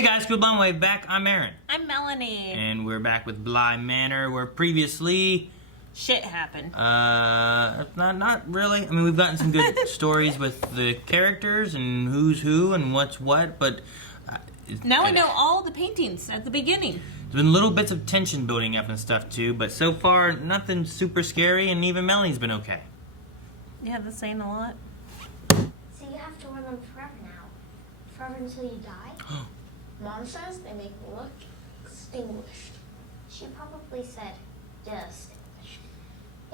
Hey guys, good long way back. I'm Aaron. I'm Melanie. And we're back with Bly Manor, where previously... Shit happened. Not really. I mean, we've gotten some good stories with the characters and who's who and what's what, but... now we know all the paintings at the beginning. There's been little bits of tension building up and stuff too, but so far, nothing super scary, and even Melanie's been okay. Yeah, that's saying a lot. So you have to run them forever now? Forever until you die? Mom says they make me look extinguished. She probably said, distinguished.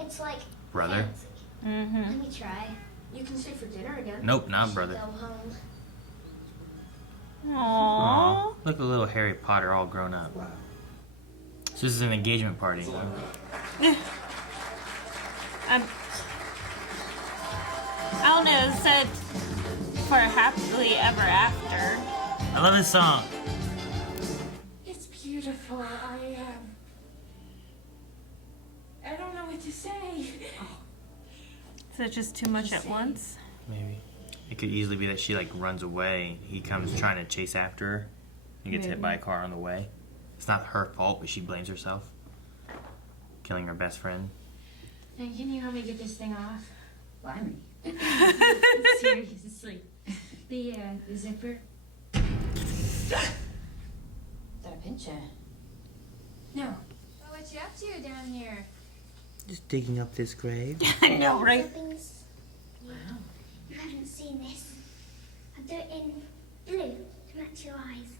It's like Brother? fancy. Mm-hmm. Let me try. You can stay for dinner again. Nope, not Go brother. home. Aww. Aw, look at little Harry Potter all grown up. So this is an engagement party. I don't know, it said for happily ever after. I love this song. It's beautiful. I don't know what to say. Is it just too much at once? Maybe. It could easily be that she like runs away. He comes trying to chase after her and gets hit by a car on the way. It's not her fault, but she blames herself. Killing her best friend. Now, can you help me get this thing off? Why me? Seriously. The zipper. Is that a pincher? No. Oh, what you up to down here? Just digging up this grave. I know, right? Things. Wow. You haven't seen this. I'll do it in blue to match your eyes.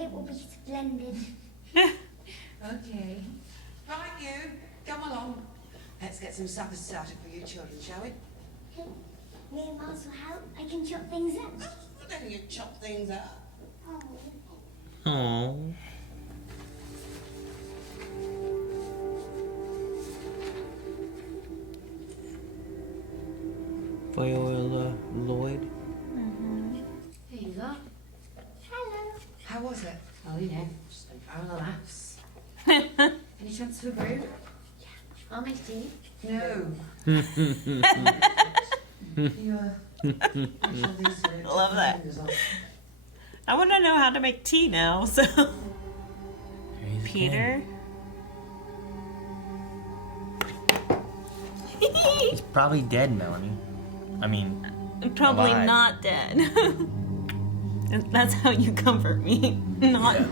It will be splendid. Okay. Right, you, come along. Let's get some supper started for you children, shall we? Me and Mars will help. I can chop things up. Letting you chop things up. Oh. Aww. Viola Lloyd. Here you go. Hello. How was it? Oh, yeah. Just a barrel of laughs. Any chance for a brew? I'll make tea. No. Love that. I want to know how to make tea now, so... Peter? He's probably dead, Melanie. I mean, Probably alive. not dead. And that's how you comfort me. Not... Yeah.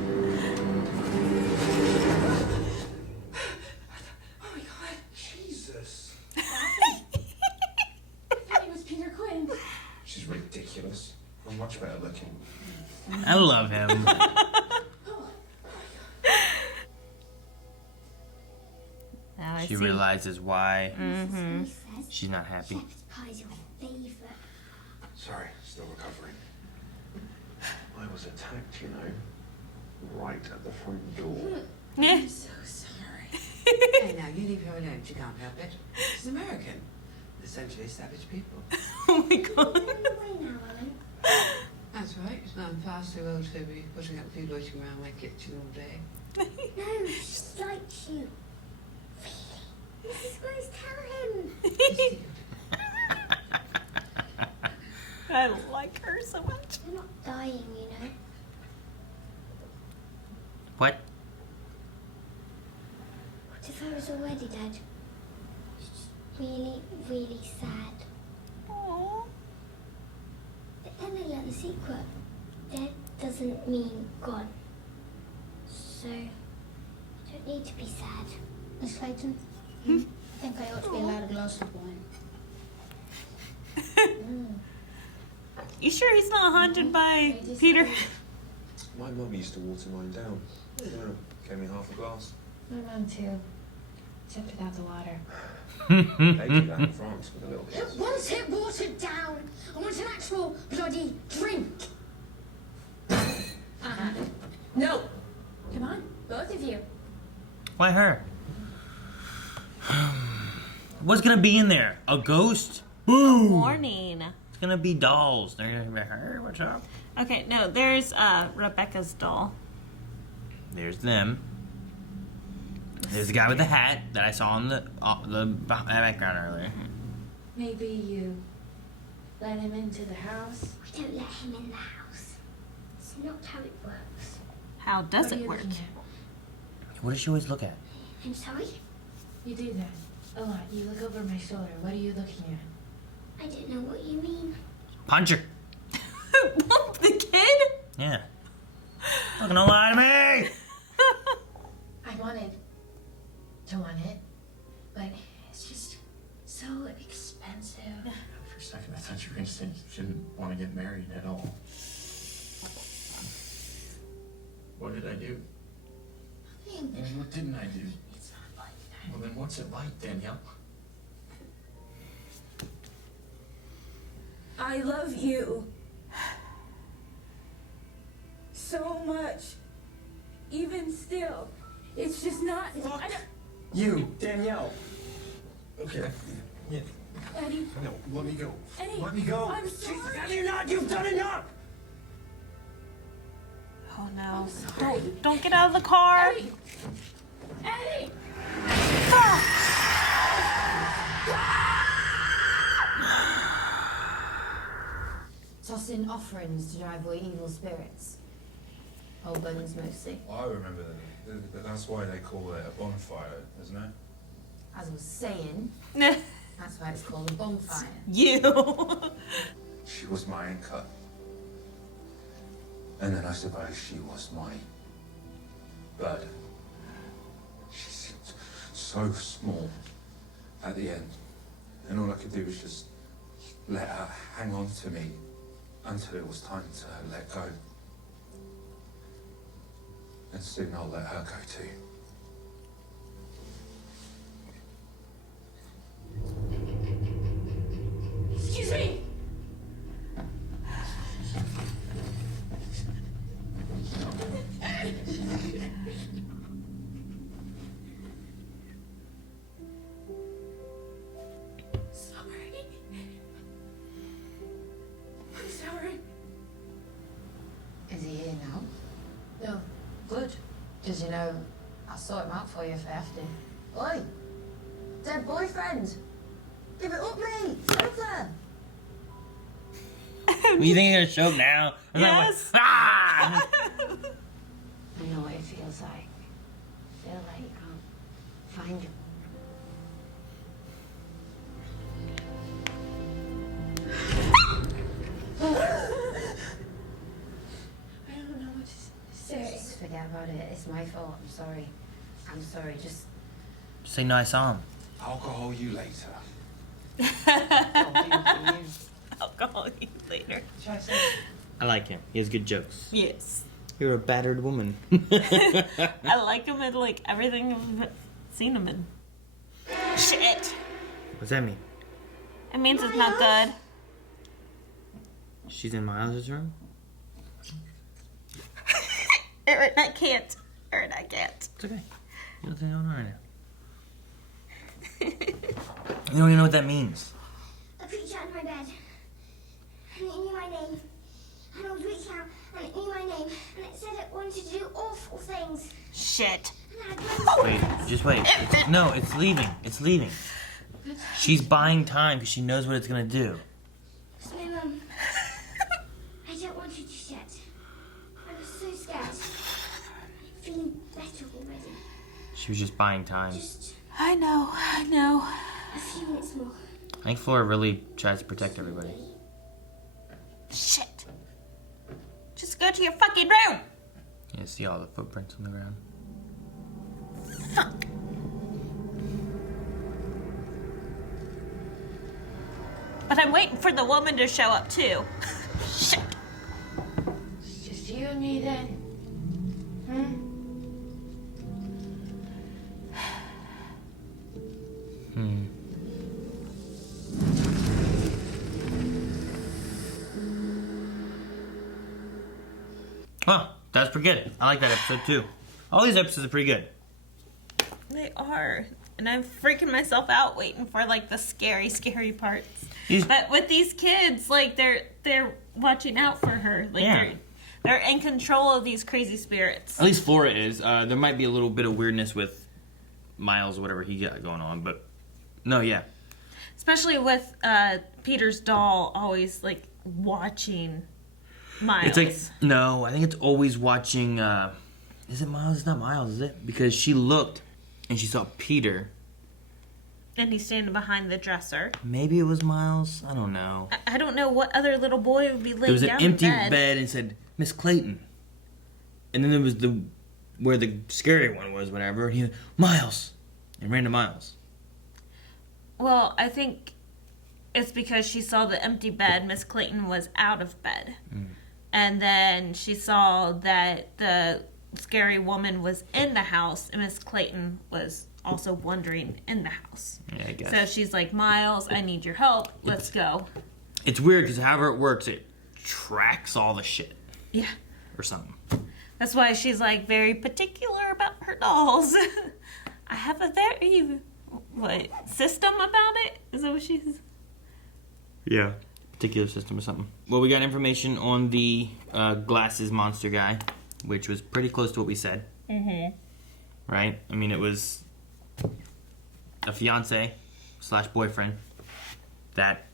Oh my God. Jesus. I thought it was Peter Quinn. She's ridiculous. I'm much better looking. I love him. Now I She see. realizes why Mm-hmm. she's not happy. Shepherd's pie's your favourite. Sorry, still recovering. I was attacked, you know. Right at the front door. Yeah. I'm so sorry. Hey, now, you leave her alone. She can't help it. She's American. Essentially savage people. Oh my god. Run away now, Alan. That's right. I'm far too old to be putting up with you loitering around my kitchen all day. No, she likes you. Really? Mrs. Rose, tell him. I like her so much. You're not dying, you know. What? What if I was already dead? Really, really sad. Aww. But then I learned the secret. Dead doesn't mean gone. So, you don't need to be sad. Miss Clayton? I think I ought to be allowed a glass of wine. You sure he's not haunted by Peter? My mum used to water mine down. Gave me half a glass. My mom too. Except without the water. They do that in France with the little kids. Want it watered down. I want an actual bloody drink. No! Come on, both of you. Why her? What's gonna be in there? A ghost? Boom! Warning. It's gonna be dolls. They're gonna be her. What's up? Okay, no, there's Rebecca's doll. There's them. There's the guy with the hat that I saw in the background earlier. Maybe you let him into the house. We don't let him in the house. It's not how it works. How does What are it you work? looking at? What does she always look at? I'm sorry? You do that a lot. You look over my shoulder. What are you looking at? I don't know what you mean. Punch her. The kid? Yeah. Fucking don't lie to me! I wanted to want it, but it's just so expensive. For a second, I thought you were going to say you shouldn't want to get married at all. What did I do? Nothing. And what didn't I do? It's not like that. Well, then what's it like, Danielle? I love you so much. Even still, it's just not. I don't, You, Danielle. Okay. Yeah. Eddie, No, let me go. Eddie, Let me go. I'm Jesus, sorry. have you not? You've done enough! Oh no. Don't get out of the car. Eddie, Eddie. Tossing offerings to drive away evil spirits. Old bones mostly. I remember that. That's why they call it a bonfire, isn't it? As I was saying, that's why it's called a bonfire. You. She was my anchor. And then I suppose she was my bird. She seemed so small at the end. And all I could do was just let her hang on to me until it was time to let go. And soon I'll let her go too. Excuse me. Sorry. I'm sorry. Is he here now? No. Good. Because you know, I'll sort him out for you if I have to. Oi! Dead boyfriend! Give it up, mate! Shelter! You think you're gonna show up now? I'm like, Yes. ah! I know what it feels like. Feel like you can't find him. I don't know what to say. Just forget about it. It's my fault. I'm sorry. I'm sorry. Just Say nice arm. Alcohol you later. I'll call you later. I like him. He has good jokes. Yes. You're a battered woman. I like him in like everything I've seen him in. Shit. What's that mean? It means it's not good. She's in Miles' room? Aaron, I can't. Aaron, I can't. It's okay. You don't think going on right now. You don't even know what that means. A creature under my bed. And it knew my name. And I was reaching out and it knew my name. And it said it wanted to do awful things. Shit. And I Wait, just wait. No, it's leaving. It's leaving. She's buying time because she knows what it's gonna do. It's my mum. I don't want you to yet. I was so scared. I'm feeling better already. She was just buying time. Just I know. a few minutes more. I think Flora really tries to protect everybody. Shit. Just go to your fucking room. You see all the footprints on the ground. Fuck. But I'm waiting for the woman to show up too. Shit. It's just you and me then. Hmm? Well, that's pretty good. I like that episode too. All these episodes are pretty good. They are. And I'm freaking myself out waiting for like the scary parts. These- But with these kids, like they're watching out for her. Like Yeah. they're in control of these crazy spirits. At least Flora is. There might be a little bit of weirdness with Miles, whatever he got going on, but no, yeah. Especially with Peter's doll always like watching Miles. It's like, no, I think it's always watching Is it Miles? It's not Miles, is it? Because she looked and she saw Peter. And he's standing behind the dresser. Maybe it was Miles. I don't know. I don't know what other little boy would be laying There was an down empty in bed. bed and said Miss Clayton. And then there was where the scary one was, whatever. And he went, Miles, and ran to Miles. Well, I think it's because she saw the empty bed. Miss Clayton was out of bed. And then she saw that the scary woman was in the house, and Miss Clayton was also wandering in the house. Yeah, I guess. So she's like, Miles, I need your help. Let's go. It's weird because however it works, it tracks all the shit Yeah. or something. That's why she's like very particular about her dolls. I have a very system about it? Is that what she's? Yeah. Particular system or something. Well, we got information on the glasses monster guy, which was pretty close to what we said. Mm-hmm. Right? I mean, it was a fiance / boyfriend that,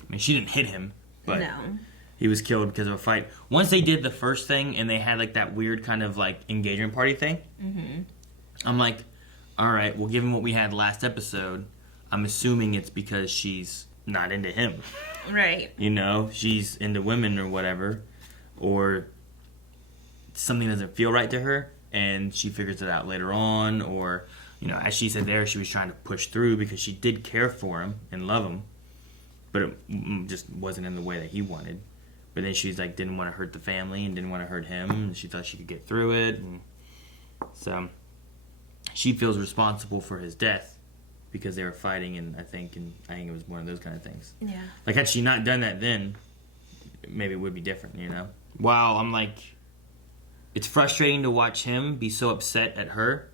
I mean, she didn't hit him, but No. he was killed because of a fight. Once they did the first thing and they had like that weird kind of like engagement party thing, I'm like, all right, well, given what we had last episode, I'm assuming it's because she's not into him. Right. You know, she's into women or whatever, or something doesn't feel right to her and she figures it out later on, or, you know, as she said there, she was trying to push through because she did care for him and love him, but it just wasn't in the way that he wanted. But then she's like, didn't want to hurt the family and didn't want to hurt him, and she thought she could get through it, and so she feels responsible for his death because they were fighting, and I think it was one of those kind of things. Yeah. Like, had she not done that then, maybe it would be different, you know? Wow, I'm like, it's frustrating to watch him be so upset at her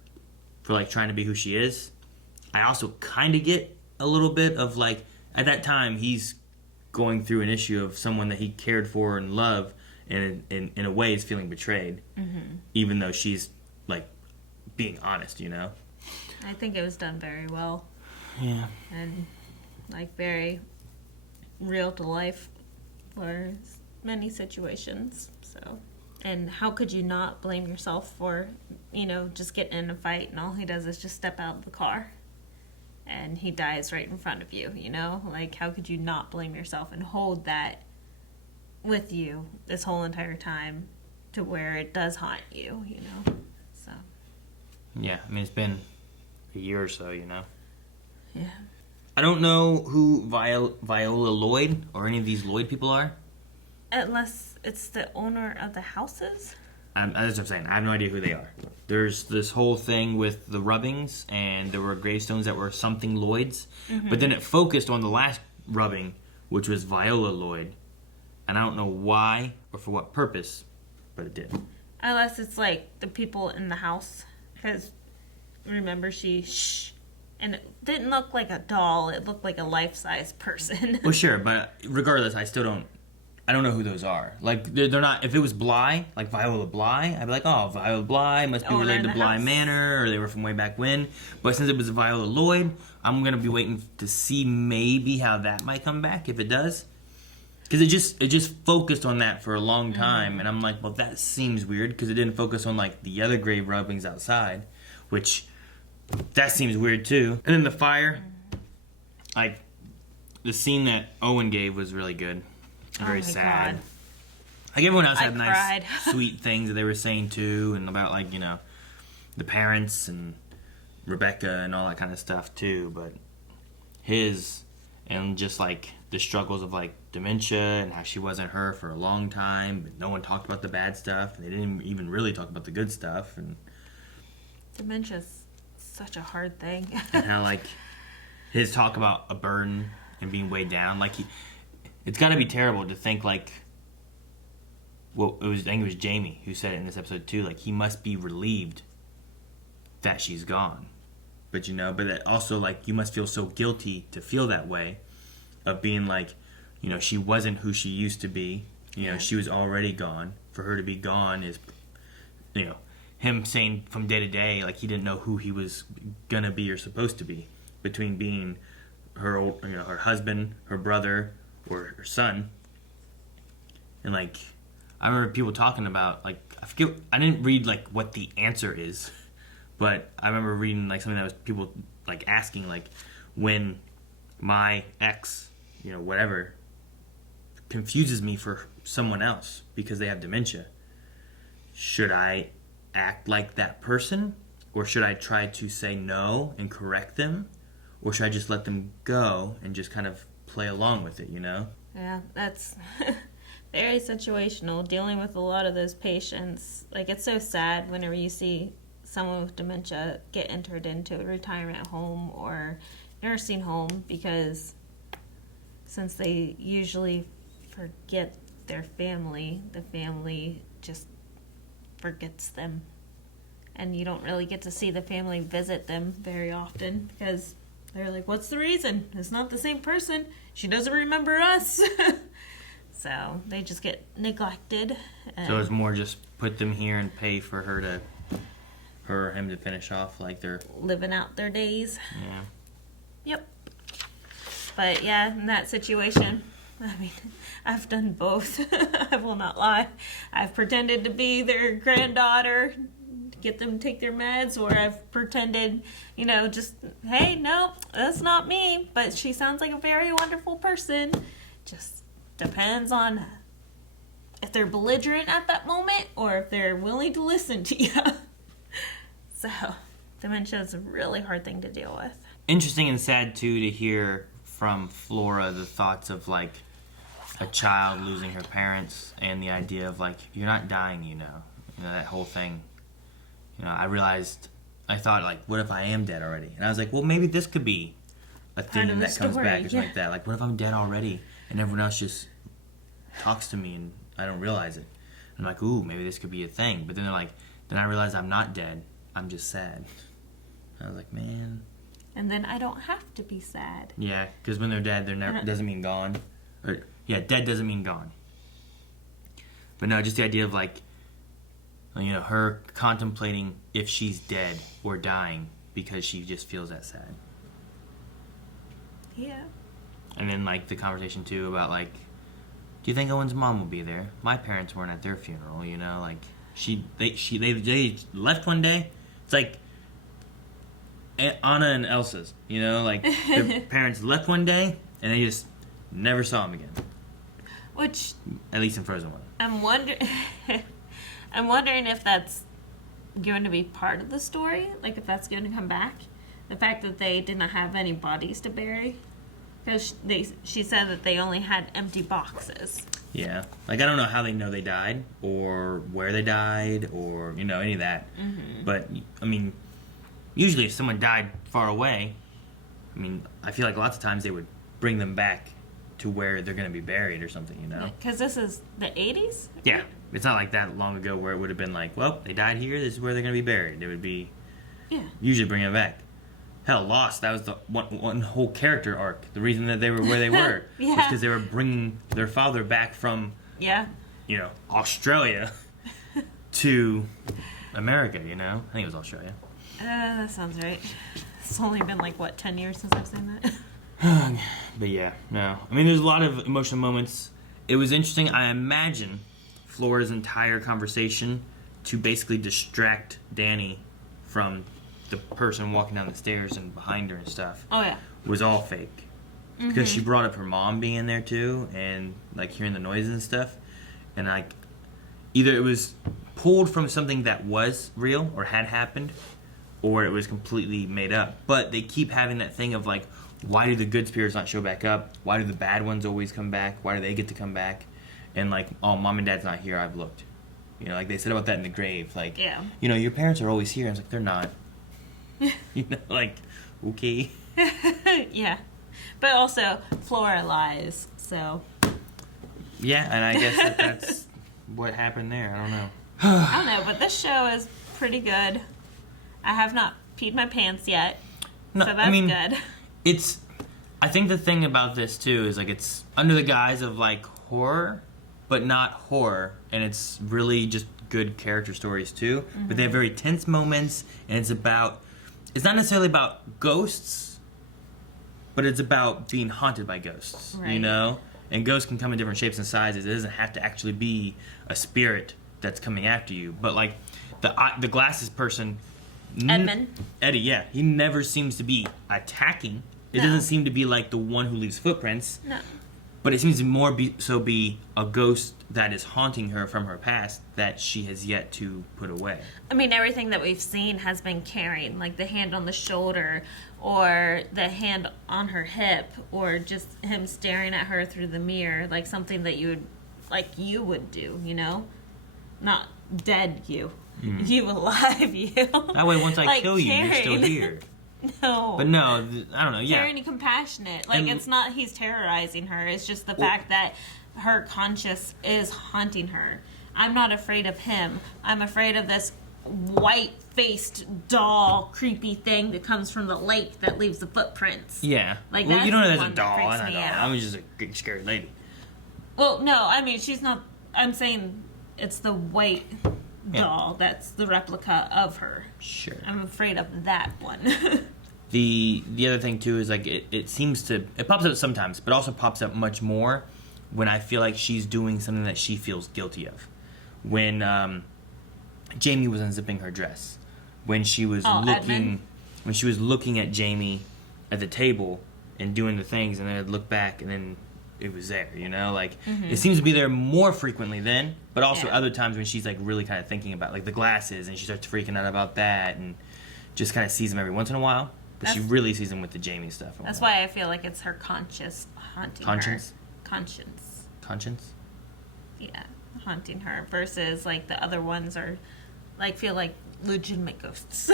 for, like, trying to be who she is. I also kind of get a little bit of, like, at that time, he's going through an issue of someone that he cared for and loved, and in a way is feeling betrayed, even though she's, like, being honest, you know? I think it was done very well. Yeah. And, like, very real to life for many situations. So, and how could you not blame yourself for, you know, just getting in a fight and all he does is just step out of the car and he dies right in front of you, you know? Like, how could you not blame yourself and hold that with you this whole entire time to where it does haunt you, you know? So. Yeah, I mean, it's been a year or so, you know? Yeah. I don't know who Viola Lloyd or any of these Lloyd people are. Unless it's the owner of the houses? That's what I'm saying. I have no idea who they are. There's this whole thing with the rubbings, and there were gravestones that were something Lloyd's. But then it focused on the last rubbing, which was Viola Lloyd. And I don't know why or for what purpose, but it did. Unless it's like the people in the house. Because remember, and it didn't look like a doll. It looked like a life-size person. Well, sure, but regardless, I don't know who those are. Like, they're not, if it was Bly, like Viola Bly, I'd be like, oh, Viola Bly must be Owner related in to the Bly house. Manor, or they were from way back when. But since it was Viola Lloyd, I'm going to be waiting to see maybe how that might come back, if it does. Because it just focused on that for a long time, and I'm like, well, that seems weird, because it didn't focus on, like, the other grave rubbings outside, which, that seems weird, too. And then the fire, like, the scene that Owen gave was really good. Very sad. God. Like, everyone else I had nice, cried. sweet things that they were saying, too, and about, like, you know, the parents and Rebecca and all that kind of stuff, too, but his, and just, like, the struggles of, like, dementia and how she wasn't her for a long time, but no one talked about the bad stuff, and they didn't even really talk about the good stuff, and Dementia's such a hard thing. and how, like, his talk about a burden and being weighed down, like, it's got to be terrible to think, like, well, I think it was Jamie who said it in this episode too, like, he must be relieved that she's gone, but, you know, but that also, like, you must feel so guilty to feel that way, of being like, you know, she wasn't who she used to be, you know, she was already gone. For her to be gone is, you know, him saying from day to day, like, he didn't know who he was gonna be or supposed to be, between being her old, you know, her husband, her brother, or her son, and, like, I remember people talking about, like, I didn't read, like, what the answer is, but I remember reading, like, something that was people, like, asking, like, when my ex, you know, whatever, confuses me for someone else because they have dementia, should I act like that person, or should I try to say no and correct them, or should I just let them go and just kind of play along with it, you know? Yeah, that's very situational, dealing with a lot of those patients. Like, it's so sad whenever you see someone with dementia get entered into a retirement home or nursing home, because since they usually forget their family, the family just forgets them. And you don't really get to see the family visit them very often because they're like, what's the reason? It's not the same person. She doesn't remember us. So they just get neglected. So it's more just put them here and pay for her or him to finish off like they're living out their days. Yeah. Yep. But yeah, in that situation, I mean, I've done both. I will not lie. I've pretended to be their granddaughter, get them to take their meds, or I've pretended, you know, just, hey, no, that's not me, but she sounds like a very wonderful person. Just depends on if they're belligerent at that moment or if they're willing to listen to you. So, dementia is a really hard thing to deal with. Interesting and sad, too, to hear from Flora the thoughts of, like, a child losing her parents and the idea of, like, you're not dying, you know, that whole thing. You know, I thought, like, what if I am dead already? And I was like, well, maybe this could be a theme that comes back or something like that. Like, what if I'm dead already and everyone else just talks to me and I don't realize it? And I'm like, ooh, maybe this could be a thing. But then they're like, then I realize I'm not dead. I'm just sad. I was like, man. And then I don't have to be sad. Yeah, because when they're dead, they're never doesn't mean gone. Or, yeah, dead doesn't mean gone. But no, just the idea of, like, you know, her contemplating if she's dead or dying because she just feels that sad. Yeah. And then, like, the conversation, too, about, like, do you think Owen's mom will be there? My parents weren't at their funeral, you know? Like, they left one day. It's like Anna and Elsa's, you know? Like, their parents left one day, and they just never saw them again. Which... At least in Frozen 1. I'm wondering if that's going to be part of the story, like if that's going to come back. The fact that they did not have any bodies to bury, because she said that they only had empty boxes. Yeah, like I don't know how they know they died, or where they died, or you know any of that. Mm-hmm. But I mean, usually if someone died far away, I mean, I feel like lots of times they would bring them back to where they're going to be buried or something, you know? Because this is the 80s? Yeah. It's not like that long ago where it would have been like, well, they died here, this is where they're going to be buried. It would be usually bringing them back. Hell, Lost, that was the one whole character arc. The reason that they were where they were was because they were bringing their father back from, you know, Australia to America, you know? I think it was Australia. That sounds right. It's only been like, what, 10 years since I've seen that? But yeah, no. I mean, there's a lot of emotional moments. It was interesting. I imagine Flora's entire conversation to basically distract Danny from the person walking down the stairs and behind her and stuff. Oh, yeah. Was all fake. Mm-hmm. Because she brought up her mom being in there too and like hearing the noises and stuff. And like either it was pulled from something that was real or had happened, or it was completely made up. But they keep having that thing of like, why do the good spirits not show back up? Why do the bad ones always come back? Why do they get to come back? And like, oh, mom and dad's not here, I've looked. You know, like they said about that in the grave. Like, you know, your parents are always here. I was like, they're not. You know, like, okay. Yeah. But also, Flora lies, so. Yeah, and I guess that's what happened there. I don't know. I don't know, but this show is pretty good. I have not peed my pants yet, so that's good. I think the thing about this too is like it's under the guise of like horror, but not horror, and it's really just good character stories too. Mm-hmm. But they have very tense moments, and it's not necessarily about ghosts, but it's about being haunted by ghosts, you know? And ghosts can come in different shapes and sizes. It doesn't have to actually be a spirit that's coming after you. But like the glasses person, Eddie, yeah, he never seems to be attacking. It doesn't seem to be like the one who leaves footprints. No. But it seems to be a ghost that is haunting her from her past that she has yet to put away. I mean, everything that we've seen has been carrying, like the hand on the shoulder, or the hand on her hip, or just him staring at her through the mirror, like something that you would do, you know? Not dead you. You alive you. That way, once I like kill you, carrying. you're still here. No. But no, I don't know, yeah. Caring and compassionate. Like, it's not he's terrorizing her. It's just the fact that her conscience is haunting her. I'm not afraid of him. I'm afraid of this white-faced doll creepy thing that comes from the lake that leaves the footprints. Yeah. Like, well, that's you don't know the that's a one that doll. freaks I'm not a me doll. out. I'm just a scary lady. Well, no, I mean, she's not... I'm saying it's the white doll that's the replica of her. Sure. I'm afraid of that one. The other thing too is like it seems to it pops up sometimes, but also pops up much more when I feel like she's doing something that she feels guilty of. When Jamie was unzipping her dress, when she was looking at Jamie at the table and doing the things, and then I'd look back and then it was there, you know, like it seems to be there more frequently then, but also other times when she's like really kind of thinking about like the glasses and she starts freaking out about that and just kind of sees them every once in a while. But she really sees him with the Jamie stuff. That's why I feel like it's her conscience haunting her. Conscience. Yeah, haunting her versus like the other ones are like feel like legitimate ghosts.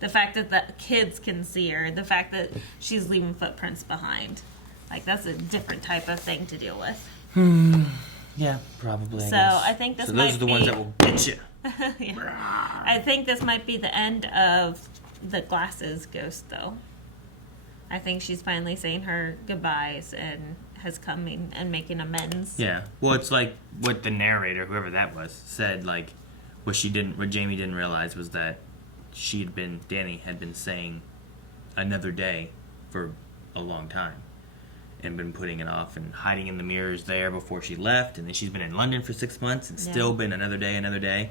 The fact that the kids can see her, the fact that she's leaving footprints behind, like that's a different type of thing to deal with. Yeah, probably. I think this might those are the ones that will get you. Yeah. I think this might be the end of the glasses ghost, though. I think she's finally saying her goodbyes and has come in and making amends. Yeah. Well, it's like what the narrator, whoever that was, said. Like what Jamie didn't realize was that Danny had been saying another day for a long time, and been putting it off and hiding in the mirrors there before she left, and then she's been in London for 6 months and still been another day,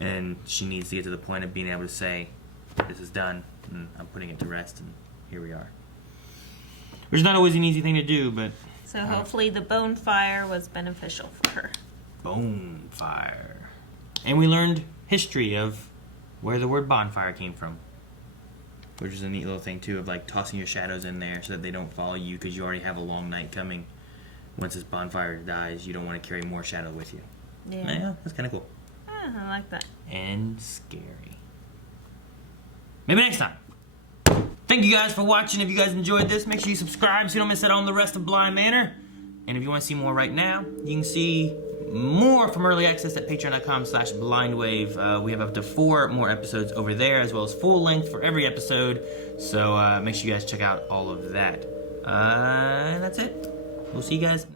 and she needs to get to the point of being able to say, this is done, and I'm putting it to rest, and here we are. Which is not always an easy thing to do, but... So hopefully the bonfire was beneficial for her. Bonfire. And we learned history of where the word bonfire came from. Which is a neat little thing, too, of like tossing your shadows in there so that they don't follow you because you already have a long night coming. Once this bonfire dies, you don't want to carry more shadow with you. Yeah, that's kind of cool. I like that. And scary. Maybe next time. Thank you guys for watching. If you guys enjoyed this, make sure you subscribe so you don't miss out on the rest of Bly Manor. And if you want to see more right now, you can see more from early access at patreon.com/blindwave. We have up to 4 more episodes over there, as well as full length for every episode. So make sure you guys check out all of that. And that's it. We'll see you guys